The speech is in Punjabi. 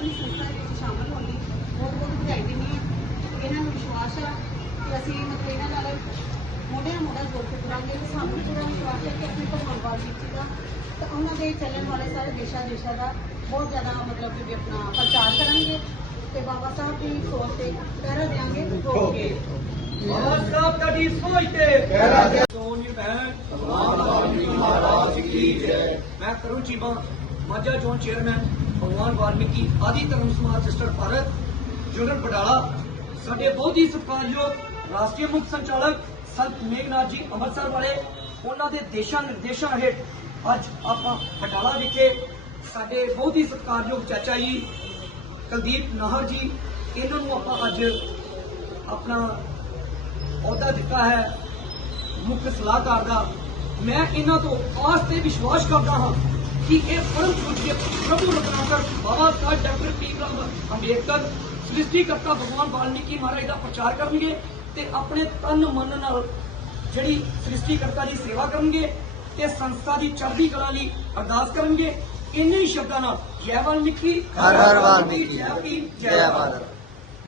ਆਪਣੀ ਸੰਸਥਾ ਵਿੱਚ ਸ਼ਾਮਲ ਹੋਣ ਲਈ ਬਹੁਤ ਬਹੁਤ ਵਧਾਈ ਦਿੰਦੀ ਹਾਂ ਇਹਨਾਂ ਨੂੰ ਵਿਸ਼ਵਾਸ ਆ ਕਿ ਅਸੀਂ ਮਤਲਬ ਇਹਨਾਂ ਨਾਲ ਮੋੜਿਆ ਮੋੜਾ ਜੋੜ ਕੇ ਕਰਾਂਗੇ ਸਾਨੂੰ ਜਿਹੜਾ ਵਿਸ਼ਵਾਸ ਹੈ ਕਿ ਆਪਣੀ ਪਰਮਾਤਮਾ ਦਾ ਤਾਂ ਉਹਨਾਂ ਦੇ ਚੱਲਣ ਵਾਲੇ ਸਾਰੇ ਦੇਸ਼ਾਂ ਦੇਸ਼ਾਂ ਦਾ ਬਹੁਤ ਜ਼ਿਆਦਾ ਮਤਲਬ ਕਿ ਆਪਣਾ ਪ੍ਰਚਾਰ ਕਰਾਂਗੇ ਤੇ ਬਾਬਾ ਸਾਹਿਬ ਦੀ ਸੋਚ ਤੇ ਪੈਰਾ ਦੇਾਂਗੇ ਓਕੇ ਬਾਬਾ ਸਾਹਿਬ ਦਾ ਦੀ ਸੋਚ ਤੇ ਪਹਿਰਾ ਦੇ ਕੋਈ ਬਹਿਣ ਮਹਾਰਾਜ ਕੀ ਜੈ ਮੈਂ ਕਰੂੰ ਜੀ ਬਾਬਾ ਮਾਝਾ ਜੋਨ ਚੇਅਰਮੈਨ ਭਗਵਾਨ ਵਾਲਮੀਕੀ ਆਦੀ ਤਰਨ ਸਮਾਜ ਰਜਿਸਟਰ ਭਾਰਤ ਜੁਨਰ ਬਡਾਲਾ ਸਾਡੇ ਬਹੁਤ ਹੀ ਸਤਿਕਾਰਯੋਗ ਰਾਸ਼ਟਰੀ ਮੁਖ ਸੰਚਾਲਕ ਸੰਤ ਮੇਗਨਾਥ ਜੀ ਅਮਰਸਰ ਵਾਲੇ ਉਹਨਾਂ ਦੇ ਦੇਸ਼ਾਂ ਨਿਰਦੇਸ਼ਾਂ ਹੇਠ ਅੱਜ ਆਪਾਂ ਬਡਾਲਾ ਵਿਖੇ ਸਾਡੇ ਬਹੁਤ ਹੀ ਸਤਿਕਾਰਯੋਗ ਚਾਚਾ ਜੀ ਕਲਦੀਪ ਨਾਹਰ ਜੀ ਇਹਨਾਂ ਨੂੰ ਆਪਾਂ ਅੱਜ ਆਪਣਾ ਅਹੁਦਾ ਦਿੱਤਾ ਹੈ ਮੁਖ ਸਲਾਹਕਾਰ ਦਾ ਮੈਂ ਇਹਨਾਂ ਤੋਂ ਆਸ ਤੇ ਵਿਸ਼ਵਾਸ ਕਰਦਾ ਹਾਂ ਕਿ ਇਹ ਪਰਮ ਪੂਜਯ ਪ੍ਰਭੂ ਰਤਨਾਕਰ ਬਾਬਾ ਸਾਹਿਬ ਡਾਕਟਰ ਭੀਮ ਰਾਮ ਅੰਬੇਦਕਰ ਸ੍ਰਿਸ਼ਟੀ ਕਰਤਾ ਭਗਵਾਨ ਵਾਲਮੀਕੀ ਮਹਾਰਾਜ ਦਾ ਪ੍ਰਚਾਰ ਕਰਨਗੇ ਤੇ ਆਪਣੇ ਤਨ ਮਨ ਨਾਲ ਜਿਹੜੀ ਸ੍ਰਿਸ਼ਟੀ ਕਰਤਾ ਦੀ ਸੇਵਾ ਕਰਨਗੇ ਤੇ ਸੰਸਥਾ ਦੀ ਚੜ੍ਹਦੀ ਕਲਾ ਲਈ ਅਰਦਾਸ ਕਰਨਗੇ ਇੰਨੇ ਹੀ ਸ਼ਬਦਾਂ ਨਾਲ ਜੈ ਵਾਲਮੀਕੀ ਹਰ ਹਰ ਵਾਲਮੀਕੀ ਜੈ ਵਾਲਮੀਕੀ